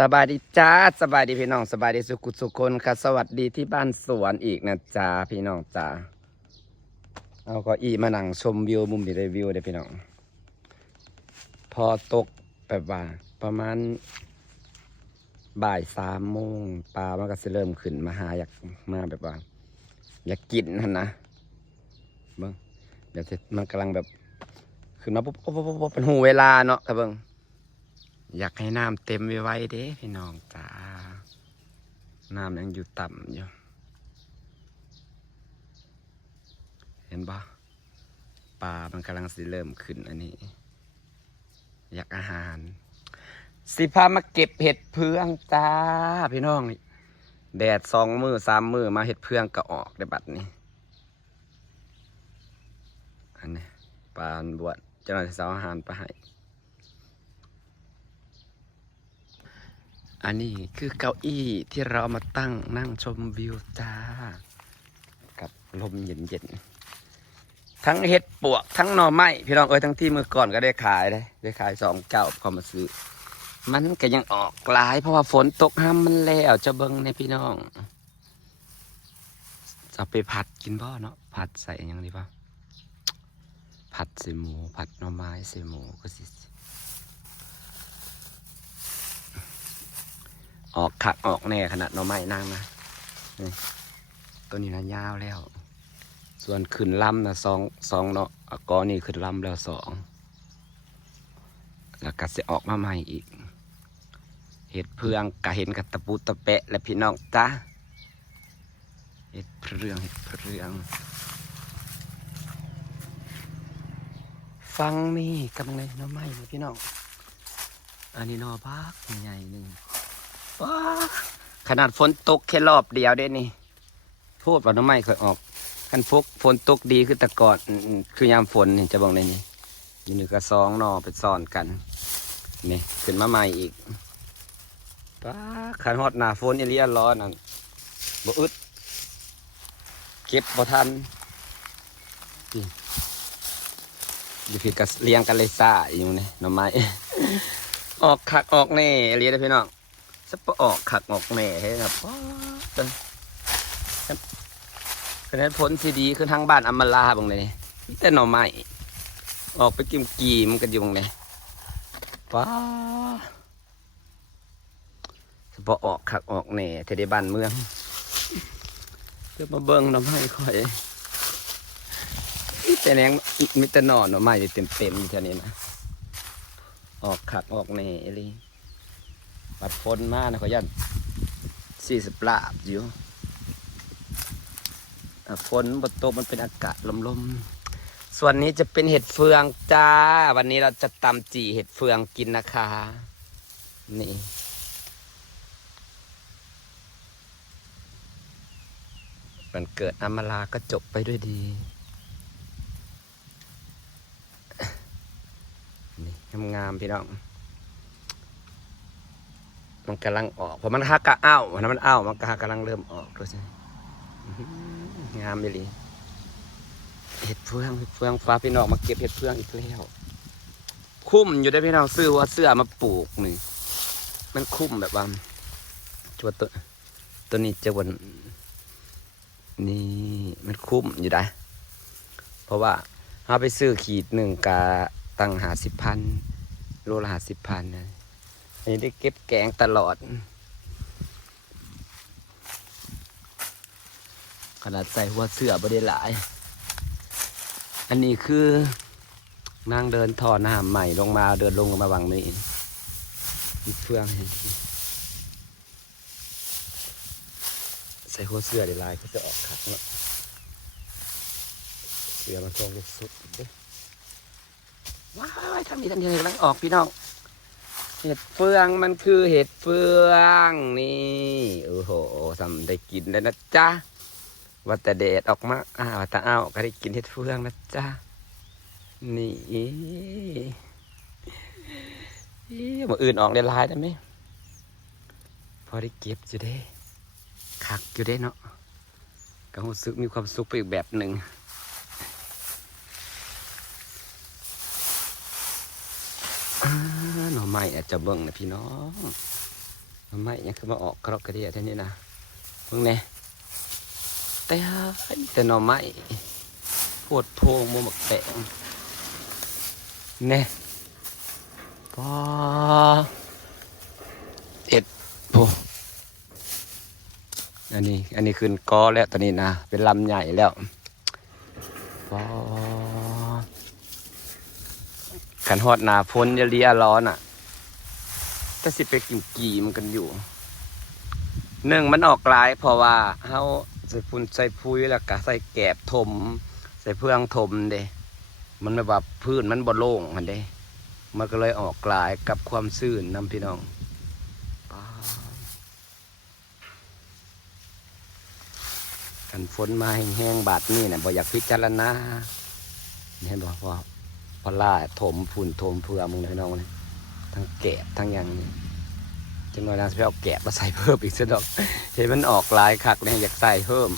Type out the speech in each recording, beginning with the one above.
สบายดีจ้าสบายดีพี่น้องสบายดีสุขุสุคนค่ะสวัสดีที่บ้านสวนอีกนะจ้าพี่น้องจ้าเอาก็อีมานั่งชมวิวมุมดีรีวิวเด้พี่น้องพอตกแบบว่าประมาณบ่าย3 โมงปลามันก็จะเริ่มขึ้นมาหาอยากมาแบบว่าอยากกินนะเบิ้งเดี๋ยวมันกำลังแบบขึ้นมาปุ๊บเป็นหูเวลาเนาะครับเบิ้งอยากให้น้ำเต็มไวๆเด้พี่น้องจ้าน้ำยังอยู่ต่ำอยู่เห็นปะปลามันกำลังสิเริ่มขึ้นอันนี้อยากอาหารสิพามาเก็บเห็ดเพืองจ้าพี่น้องแดด2 มื้อ 3 มื้อมาเห็ดเพืองก็ออกได้บัดนี้อันนี้ปลาบวชเจ้าหน้าที่สาวอาหารไปให้อันนี้คือเก้าอี้ที่เรามาตั้งนั่งชมวิวจ้ากับลมเย็นๆทั้งเห็ดปวกทั้งหน่อไม้พี่น้องทั้งที่เมื่อก่อนก็ได้ขายเลยได้ขาย2 เจ้าพอมาซื้อมันก็ยังออกหลายเพราะว่าฝนตกห้ามมันแล้วจะเบิ่งในพี่น้องจะไปผัดกินบ่เนาะผัดใส่ยังดีป่ะผัดใส่หมูผัดหน่อไม้ใส่หมูก็สิออกขักออกแน่ขนาดหน่อไม้นางนะนี่ตัวนี้นะยาวแล้วส่วนขึ้นลำนะสองเนาะกอนี่ขึ้นลำแล้ว2แล้วก็จะออกมาใหม่อีกเห็ดเพืองกะเห็นกับตะปูตะแปะและพี่น้องจ้าเห็ดเพืองฟังนี่กำลังเลยน้ำไม้นะพี่น้องอันนี้นอพักใหญ่หนึ่งว้าขนาดฝนตกแค่รอบเดียวเด้นี่พูดว่าน้ำไม้เคยออกคันพกฝนตกดีคือแต่ก่อนคือยามฝนนี่จะบอกเลยนี่อยู่1 กับ 2นอไปซ่อนกันนี่ขึ้นมาใหม่อีกขันฮอดหนาฝนเอเลียร้อนบ่อึดเก็บบ่ทันอยู่พี่ก็เลี้ยงกันเลยซ่าอยู่นี่หน่อไม้ ออกขักออกแน่เรียนได้พี่น้องสับออกขักออกแน่ให้ครับคะแนนผลที่ดีคือทางบ้านอัมมาลาบางเลยแต่หน่อไม้ออกไปกิมกีมันกันอยู่ตรงไหนว้าเฉพาะออกขักออกแหน่เทเดบ้านเมืองเพื่อมาเบิ้งหน่อไม้ค่อยแต่แนงมิตรนอนหน่อไม้เต็มอยู่แค่นี้นะออกขักออกแหน่เลยปัดฝนมานะขอยัน40 ลาบอยู่ฝนบนโต๊ะมันเป็นอากาศลมๆส่วนนี้จะเป็นเห็ดเฟืองจ้าวันนี้เราจะตำจี่เห็ดเฟืองกินนะคะนี่วันเกิดอมราก็จบไปด้วยดีนี่งามๆพี่น้องมันกำลังออกเพราะมันฮักกะอ้าวมันอ้าวมันกำลังเริ่มออกดูสิงามเลยเห็ดเฟืองฟ้าพี่น้องมาเก็บเห็ดเฟืองอีกแล้วคุ้มอยู่ได้พี่น้องซื้อว่าเสื้อมาปลูกนี่มันคุ้มแบบว่าจวดตัวนี้จะวันนี่มันคุ้มอยู่ได้เพราะว่าเอาไปซื้อขีด1กะตั้ง50,000 โลละ50,000นะอันนี้ได้เก็บแกงตลอดขนาดใส่หัวเสื้อบ่ได้หลายอันนี้คือนั่งเดินท่อน้ำใหม่ลงมาเดินลงมาบังนี้เฟื่องใส่หัวเสื้อได้ลายก็จะออกขัดเนาะเสื้อมันทรงสุดเลยว้ายทำนี้ทันทีกำลังออกพี่น้องเห็ดเฟืองมันคือเห็ดเฟืองนี่โอ้โหทำได้กินแล้วนะจ๊ะว่าแต่เดดออกมาว่าแต่เอาก็ได้กินเห็ดเฟืองนะจ๊ะนี่มาอื่นออกได้ลายได้ไหมพอได้เก็บอยู่ได้คักอยู่ได้เนาะก็รู้สึกมีความสุขไปอีกแบบหนึ่งหน่อไม้อาจจะเบิ่งนะพี่น้อง ไม่ยังคือมาออกกรอกกระเดียเท่านี้นะเพิ่งเนี่ยแต่หน่อไม้ปวดโพงมัวหมกแตงเนี่ยปอเอ็ดโพอันนี้ขึ้นกอแล้วตอนนี้นะเป็นลำใหญ่แล้วปอขันฮอดหนาพ้นจะเลียร้อนอ่ะแต่สิไปกี่มันกันอยู่หนึ่งมันออกลายเพราะว่าเฮาใส่ฝุ่นใส่พุยแล้วก็ใส่แกบถมใส่เพื่องถมเด้มันแบบพื้นมันบ่โล่งมันเด้มันก็เลยออกลายกับความซื่นนำพี่น้องกันฝนมาแห้งๆบาดนี่นะบ่อยากพิจารณาเห็นบอกว่าพอล่าถมฝุ่นถมเพื่อมึงพี่น้องเลยทั้งแกบทั้งอย่างนี้จังหวะนั้นจะไปเอาแกะมาใส่เพิ่มอีกสักดอกเห็นมันออกลายคักเนี่ยอยากใส่เพิ่ม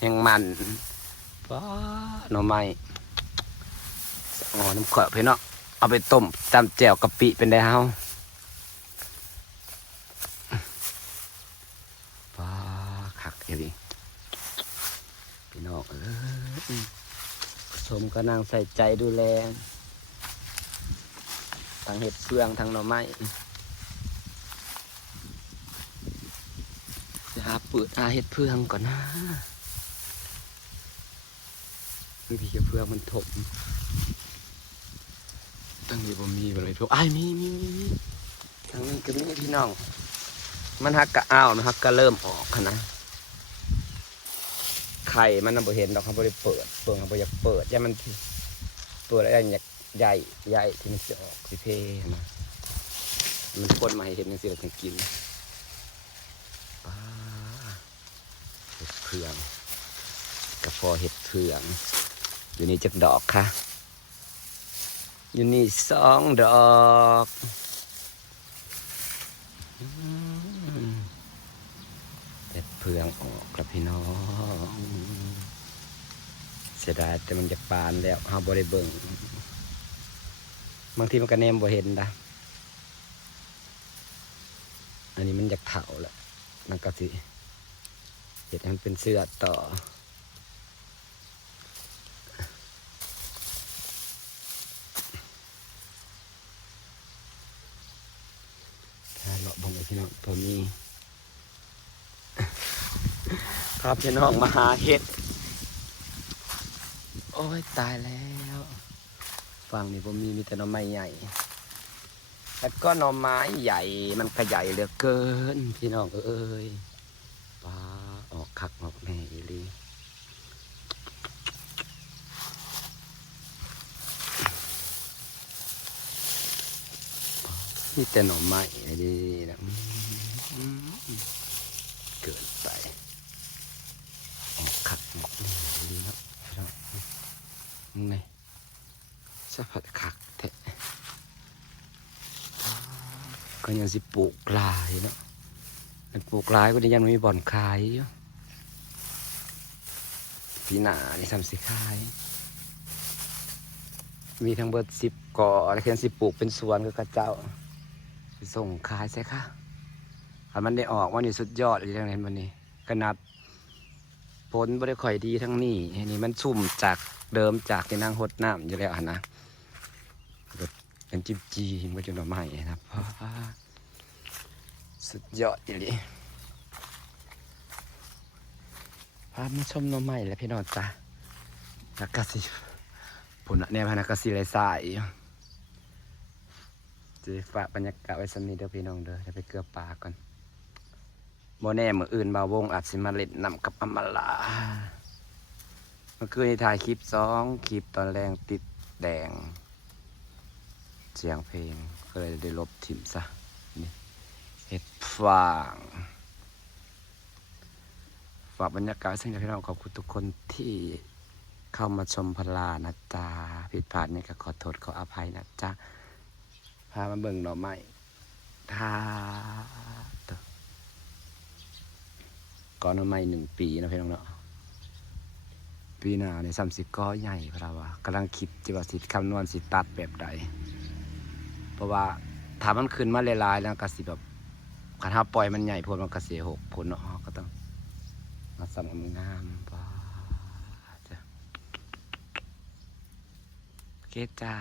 แห้งมันว้าหน่อไม้อ๋อน้ำขวดพี่เนาะเอาไปต้มตำแจ่วกะปิเป็นได้เฮาว้าคักเอวีพี่น้องสมกำลังใส่ใจดูแลทั้งเห็ดเฟืองทั้งหน่อไม้เปิดเห็ดเฟืองก่อนนะบางทีเฟืองมันถมตั้งนี้บ่มีอะไรทุกมีทางนี้ก็มีพี่น้องมันหักกะอ้าวมันหักกะเริ่มออกนะไข่มันน่ะบ่เห็นดอกครับบ่ได้เปิดเปิดบ่อยากเปิดย่ามันเปิดแล้วอยากใหญ่ที่มันจะออกสิเพนะมันพ่นมาให้เห็นจังซี่เราถึงกินเห็ดเฟืองกระพอเห็ดเฟืองอยู่นี่จักดอกค่ะอยู่นี่2 ดอกเห็ดเฟืองออกครับพี่น้องเสียดายแต่มันจะปานแล้วเฮาบ่ได้เบิ่งบางทีมันก็แนมบ่เห็นนะอันนี้มันอยากเถาแล้วมันก็สิเห็ดให้มันเป็นเสื้อต่อถ้าเลาะบงพี่น้องตัวนี้พาพี่น้องมาหาเห็ดโอ้ยตายแล้วฝั่งนี้ผมมีแต่หน่อไม้ใหญ่แล้วก็หน่อไม้ใหญ่มันก็ใหญ่เหลือเกินพี่น้องเอ้ยปลาออกคักออกแน่อีหลีนี่แต่หน่อไม้ดีนะเกินไปออกคักออกแน่อีหลีเนาะพี่น้องนี่สะพัดคักแท้ก็ยังสิปลูกลายเนาะมันปลูกลายก็ยังมีบ่อนขายอยู่ปีหน้านี่ทำสิขายมีทั้งเบิด10 กอแล้วแค่สิปลูกเป็นสวนก็กระเจ้าส่งขายใช่ค่ะถ้ามันได้ออกวันนี้สุดยอดเลยทั้งนั้นวันนี้ก็นับผลบ่ได้ค่อยดีทั้งนี้อันนี้มันชุ่มจากเดิมจากที่นั่งหดน้ำอยู่แล้วนะเป็นจีมันจะหน่อไม้นะครับสุดยอดเลยพามาชมหน่อไม้แล้วพี่น้องจ้านักกสิผลเนี่ยพนักกสิไรสายจะฝากบรรยากาศไว้สักนิดเดี๋ยวพี่น้องเด้อจะไปเกลือปลาก่อนโมแน่มืออื่นบ่าววงอาจสิมาเล่นนำกับอำมาลาเมื่อคืนนี้ถ่ายคลิป2 คลิปตอนแรงติดแดงเสียงเพลงก็เลยได้ลบถิ่มซะนี่เห็ดฟางฝากบรรยากาศซึ่งพี่น้องขอบคุณทุกคนที่เข้ามาชมพลานะจ๊ะผิดพลาดนี่ก็ขอโทษขออภัยนะจ๊ะพามาเบิ่งหน่อไม้ท่าก่อนหน่อไม้1 ปีนะพี่น้องเนาะปีหน้าใน30 ก้อใหญ่พะวะกำลังคิดจิว่าสิคำนวณสิตัดแบบใดเพราะว่าถ้ามันขึ้นมาหลายๆแล้วก็สิแบบ ขันห้าปล่อยมันใหญ่โพดมันก็เสียหกผลเนาะก็ต้องมาสำงามป้าจ้ะโอเคจ้า